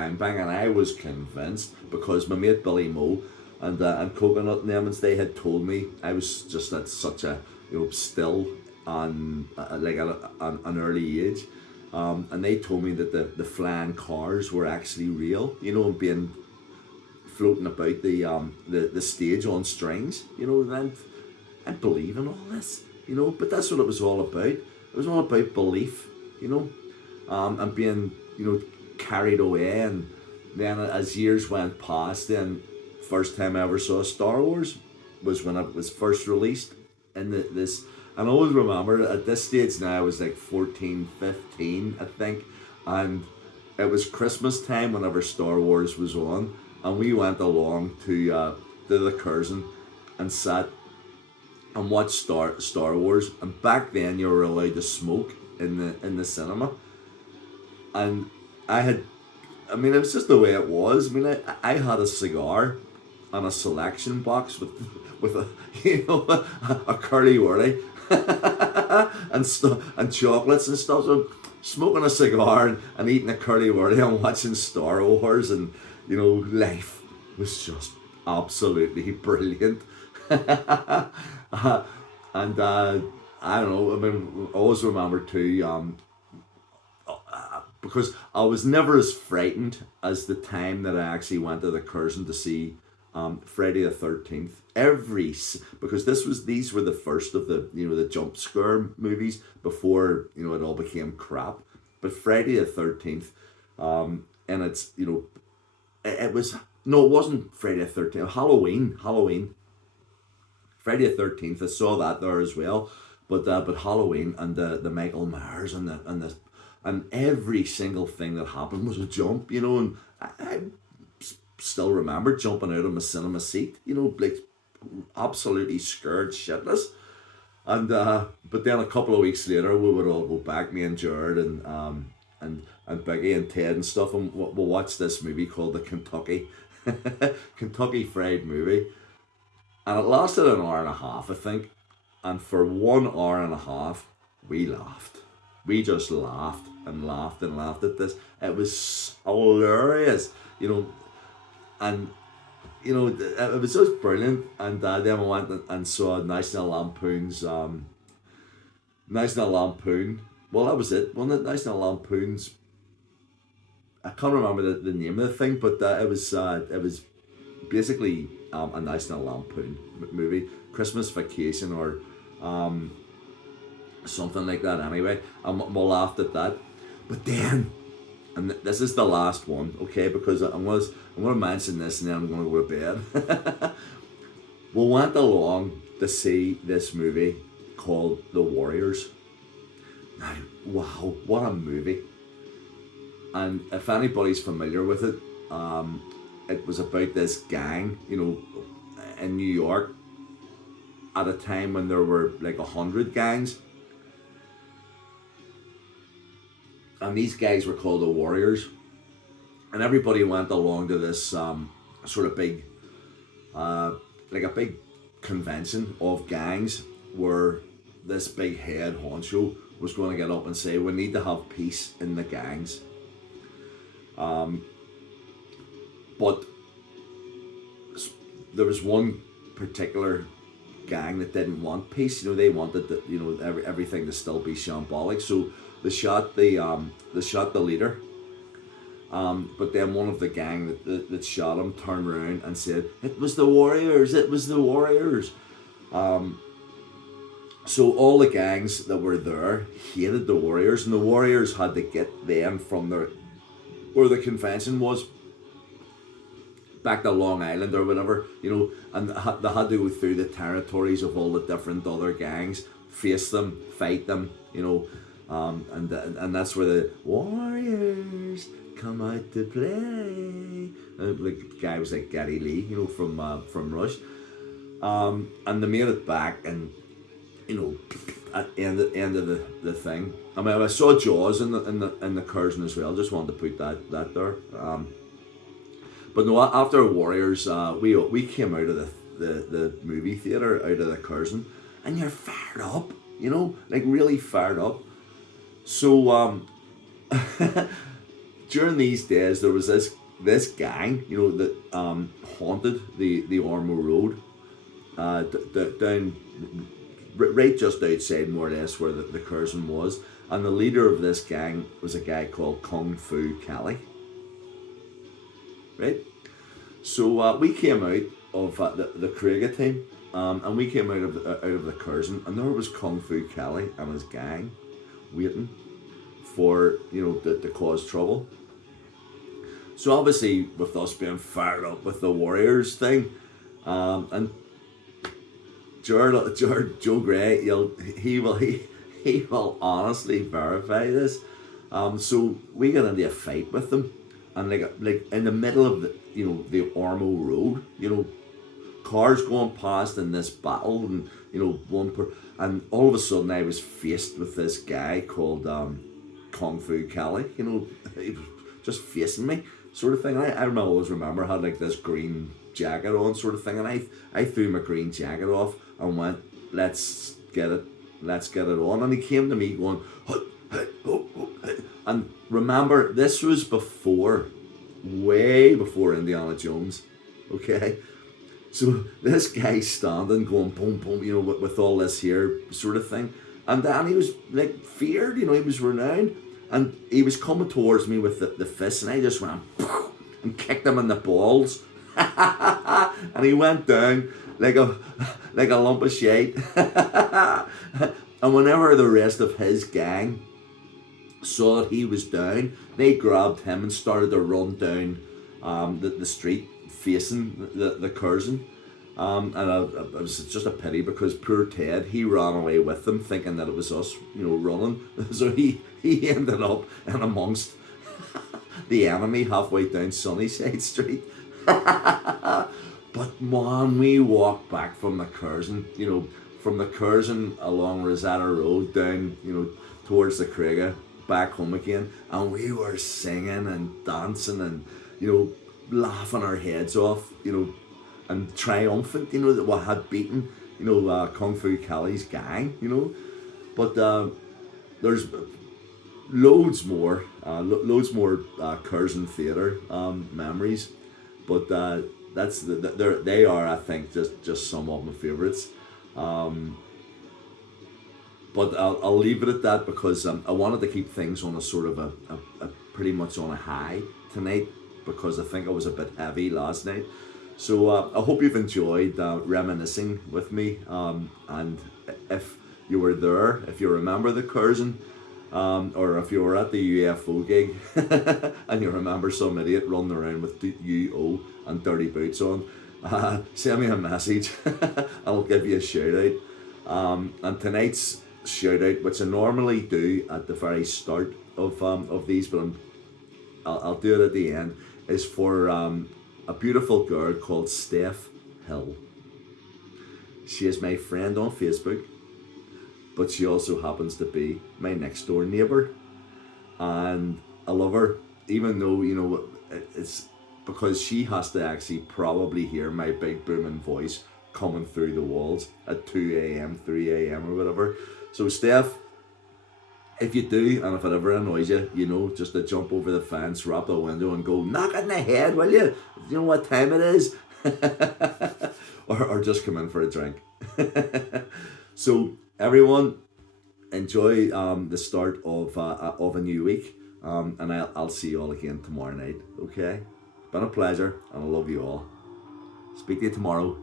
bang bang, and I was convinced because my mate Billy Moe and Coconut and them, they had told me. I was just at such a, still on like an early age, and they told me that the flying cars were actually real, and being floating about the stage on strings, and I believe in all this, but that's what it was all about. It was all about belief, and being, carried away. And then as years went past, then first time I ever saw Star Wars was when it was first released. And this, and I always remember at this stage now I was like 14, 15, I think, and it was Christmas time whenever Star Wars was on, and we went along to the Curzon and sat and watched Star Wars. And back then you were allowed to smoke in the cinema, and I mean, it was just the way it was. I mean, I had a cigar and a selection box with a a curly whirly and chocolates and stuff. So smoking a cigar and eating a curly whirly and watching Star Wars, and life was just absolutely brilliant. And I don't know. I mean, I always remember too. Because I was never as frightened as the time that I actually went to the Curzon to see Friday the 13th. Because these were the first of the jump scare movies before it all became crap. But Friday the 13th, and it's it was, no, it wasn't Friday the 13th. Halloween. Friday the 13th. I saw that there as well, but Halloween and the Michael Myers and every single thing that happened was a jump, and I still remember jumping out of my cinema seat, like absolutely scared shitless. And but then a couple of weeks later, we would all go back, me and Jared and Becky and Ted and stuff, and we'll watch this movie called the Kentucky Fried Movie, and it lasted an hour and a half, I think, and for 1 hour and a half, we laughed. We just laughed and laughed and laughed at this. It was hilarious, and it was just brilliant. And then I went and saw National Lampoon. Well, that was it. Wasn't it National Lampoon's? I can't remember the name of the thing, but it was basically a National Lampoon movie, Christmas Vacation, or something like that. Anyway, and we laughed at that. But then, and this is the last one, okay? Because I'm gonna mention this, and then I'm gonna go to bed. We went along to see this movie called The Warriors. Now, wow, what a movie! And if anybody's familiar with it, it was about this gang, in New York at a time when there were like 100 gangs. And these guys were called the Warriors. And everybody went along to this sort of big, like a big convention of gangs where this big head honcho was going to get up and say, we need to have peace in the gangs. But there was one particular gang that didn't want peace. They wanted everything to still be shambolic. So they shot the leader. But then one of the gang that shot him turned around and said, "It was the Warriors. It was the Warriors." So all the gangs that were there hated the Warriors, and the Warriors had to get them from where the convention was back to Long Island or whatever, and they had to go through the territories of all the different other gangs, face them, fight them, and that's where the Warriors come out to play. The guy was like Gary Lee, from Rush, and they made it back, and at the end of the thing. I mean, I saw Jaws in the Curzon as well. Just wanted to put that there. But no, after Warriors, we came out of the movie theater, out of the Curzon, and you're fired up, like really fired up. So during these days there was this gang, that haunted the Ormo Road, down right just outside more or less where the Curzon was, and the leader of this gang was a guy called Kung Fu Kelly. Right, so we came out of the Kruger team, and we came out of the Curzon, and there was Kung Fu Kelly and his gang waiting for to cause trouble. So obviously, with us being fired up with the Warriors thing, and Joe Gray, he will honestly verify this. So we got into a fight with them, and like in the middle of the Ormo Road, cars going past in this battle, and and all of a sudden I was faced with this guy called Kung Fu Kelly. He was just facing me, sort of thing. I always remember had like this green jacket on, sort of thing, and I threw my green jacket off and went, let's get it on. And he came to me going, "Hut, hut, oh, oh, hut." And remember, this was way before Indiana Jones, okay? So this guy's standing going boom boom, with all this here sort of thing, and then he was like feared, he was renowned, and he was coming towards me with the fist, and I just went and kicked him in the balls, and he went down like a lump of shite. And whenever the rest of his gang saw that he was down, they grabbed him and started to run down the street facing the Curzon. And it was just a pity because poor Ted, he ran away with them thinking that it was us, running. So he ended up in amongst the enemy halfway down Sunnyside Street. But man, we walked back from the Curzon, from the Curzon along Rosetta Road down, towards the Kruger, back home again, and we were singing and dancing and, laughing our heads off, and triumphant, that we had beaten, Kung Fu Kelly's gang, But there's loads more Curzon theatre memories, but they are, I think, just some of my favourites. But I'll leave it at that because I wanted to keep things on a sort of a pretty much on a high tonight, because I think I was a bit heavy last night. So I hope you've enjoyed reminiscing with me, and if you were there, if you remember the Curzon, or if you were at the UFO gig and you remember some idiot running around with UO and dirty boots on, send me a message and I'll give you a shout out. And tonight's shout out, which I normally do at the very start of these, but I'll do it at the end, is for a beautiful girl called Steph Hill. She is my friend on Facebook, but she also happens to be my next door neighbour, and I love her, even though it's because she has to actually probably hear my big booming voice coming through the walls at 2 a.m, 3 a.m or whatever. So Steph, if you do, and if it ever annoys you, just to jump over the fence, wrap the window and go, knock it in the head, will you? You know what time it is? or just come in for a drink. So everyone, enjoy the start of a new week, and I'll see you all again tomorrow night, okay? Been a pleasure, and I love you all. Speak to you tomorrow.